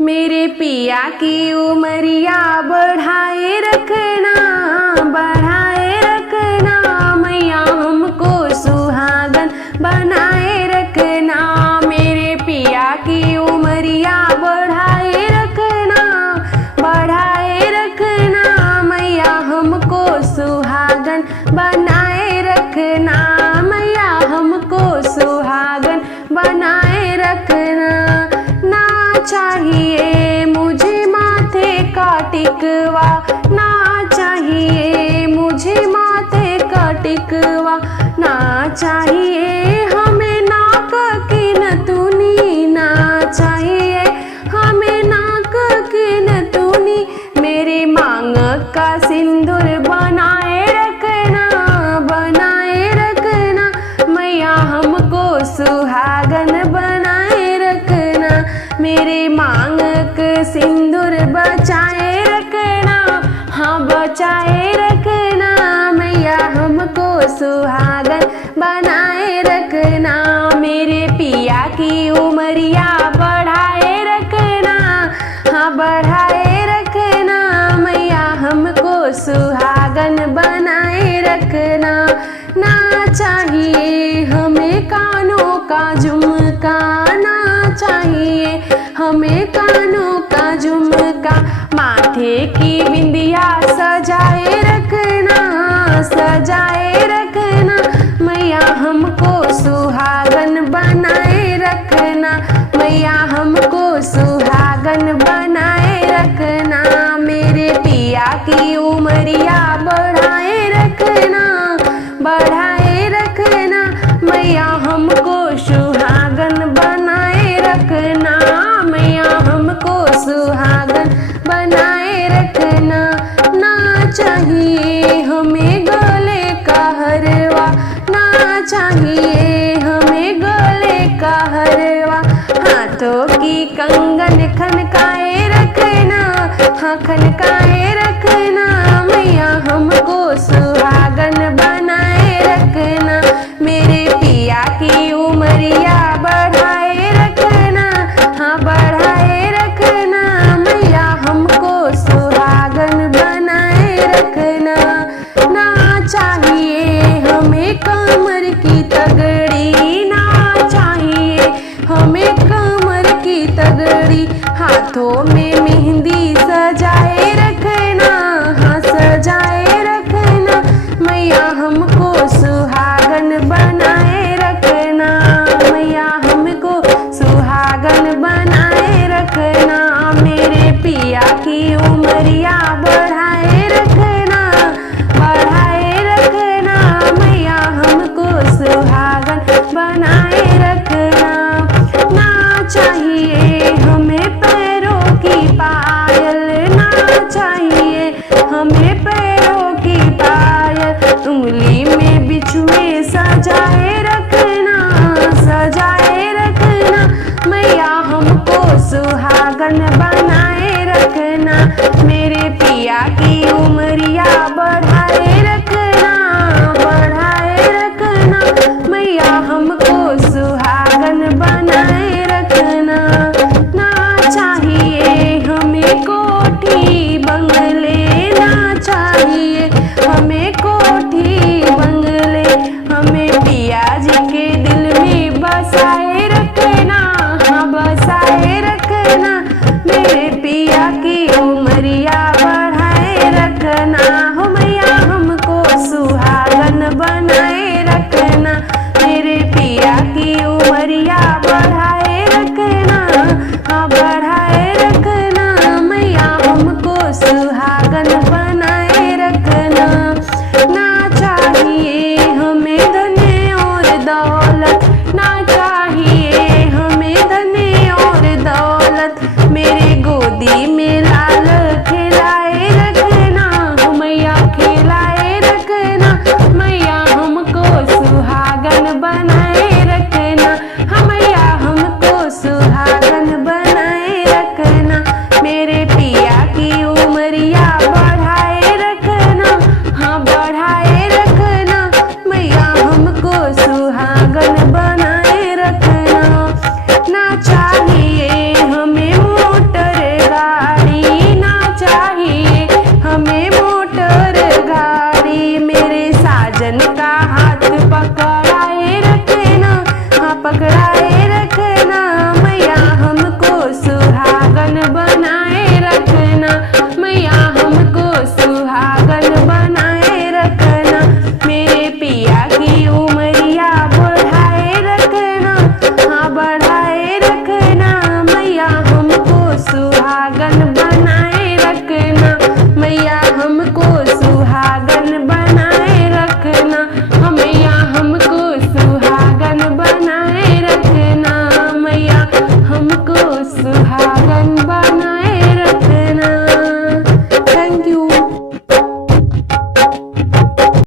मेरे पिया की उमरिया बढ़ाए रखना, बढ़ाए रखना मैया हमको सुहागन बनाए रखना। मेरे पिया की उमरिया बढ़ाए रखना, बढ़ाए रखना मैया हमको सुहागन बनाए रखना, मैया हमको सुहागन बनाए रखना। ना चाहिए मुझे माथे का टिकवा, ना चाहिए मुझे माथे का टिकवा, ना चाहिए हमें नाक की नथुनी, ना चाहिए हमें नाक की नथुनी। मेरे मांग का सिंदूर बनाए रखना, बनाए रखना मैया हमको सुहागन बनाए रखना। मेरे मांग का सिंदूर बचाए रखना, हाँ बचाए रखना मैया हमको सुहागन बनाए रखना। मेरे पिया की उमरिया बढ़ाए रखना, हाँ बढ़ाए रखना मैया हमको सुहागन बनाए रखना। ना चाहिए हमें कानों का झुमका, ना चाहिए हमें कानों का झुमका, माथे की बिंदिया सजाए रखना, सजाए रखना मैया हमको सुहागन बनाए रखना, मैया हमको सुहागन बनाए रखना। मेरे पिया की उमरिया बढ़ाए रखना, बढ़ाए रखना मैया हमको सुहागन बनाए रखना, मैया हमको सुहागन बनाए रखना। ना चाहिए हमें गले का हरवा, ना चाहिए हमें गले का हरवा, हाथों की कंगन खनकाए रखना, हाँ खनकाए रखना मैया हमको सुहागन बनाए रखना। मेरे पिया की उमरिया बढ़ाए रखना, हाँ बढ़ाए रखना मैया हमको सुहागन बनाए रखना। ना चाहिए हमें कमर की तगड़ी, ना चाहिए हमें कमर की तगड़ी, हाथों में मेहंदी सजाए रखना, हाँ सजाए रखना मैया हमको सुहागन बनाए रखना, मैया हमको सुहागन बनाए रखना। मेरे पिया की उमरिया बढ़ाए रखना, बढ़ाए रखना मैया हमको सुहागन बनाए रखना। ना चाहिए हमें पैरों की पायल, ना चाहिए हमें पैरों की पायल, उंगली में बिछुए सजाए रखना, सजाए रखना मैया हमको सुहागन